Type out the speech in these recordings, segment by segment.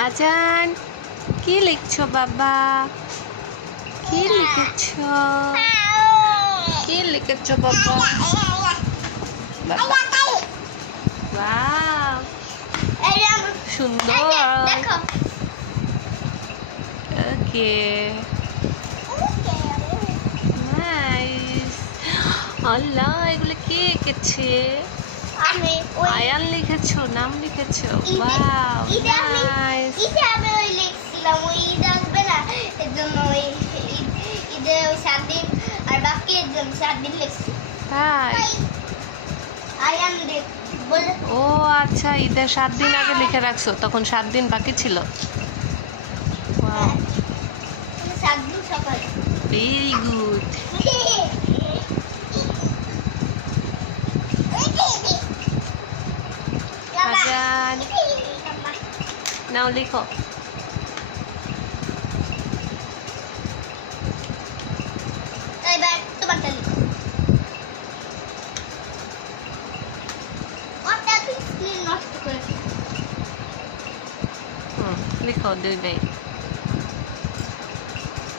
আজান। কি লিখছো বাবা? কি লিখেছো? কি লিখেছো বাবা? সুন্দর। ওকে আল্লাহ, এগুলো কে এঁকেছে? আমি আয়ান লিখেছো নাম লিখেছো। ওয়াও নাইস ঈদে আমি ওই লিখছিলাম ওই ঈদ আসবে না এর জন্য ওই ঈদ- ওই সাত দিন আর বাকি এর জন্য সাত দিন লিখছি। তাই? আয়ান দেখ বলে। ও আচ্ছা ঈদের সাত দিন আগে লিখে রাখছো তখন সাত দিন বাকি ছিল। হ্যাঁ, সাত দিন সকালে। ভেরি গুড আজান নাও লিখো। লিখো। ওটা তুই স্ক্রিন নষ্ট করেছিস হুম লিখো দুই ভাই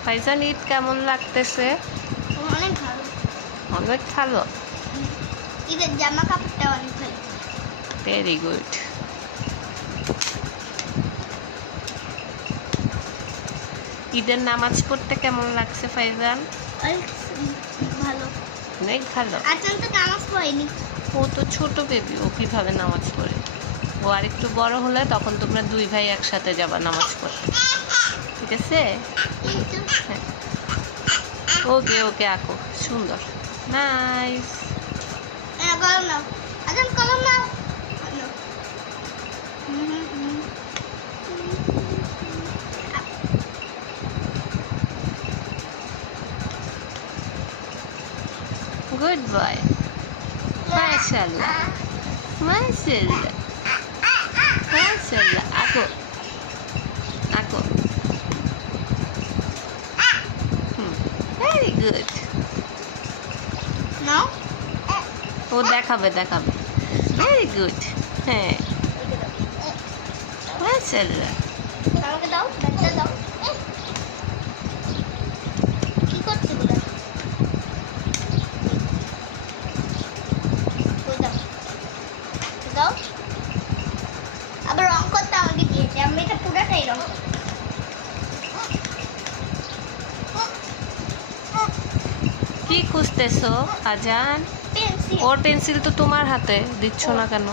ফাইজান ঈদ কেমন লাগতেছে? অনেক ভালো। অনেক ভালো। ঈদের জামা কাপড়টা অনেক ভালো। ভেরি গুড ঈদের নামাজ পড়তে কেমন লাগছে ফাইজান? ভালো। অনেক ভালো। আচল তো নামাজ পড়েনি। ও তো ছোট বেবি ও কীভাবে নামাজ পড়ে? ও আর একটু বড় হলে তখন তোমরা দুই ভাই একসাথে যাবা নামাজ পড়তে। ঠিক আছে? ওকে ওকে আঁকো। সুন্দর। নাইস। হ্যাঁ, কলম নাও। কলম নাও নাও। গুড বয় মাশাল্লাহ মাশাল্লাহ মাশাল্লাহ আঁকো আঁকো ভেরি গুড নাও ও দেখাবে দেখাবে। ভেরি গুড হ্যাঁ মাশাল্লাহ দাও দাও। খুঁজতেছো আজান? ওর পেন্সিল তো তোমার হাতে দিচ্ছ না কেন?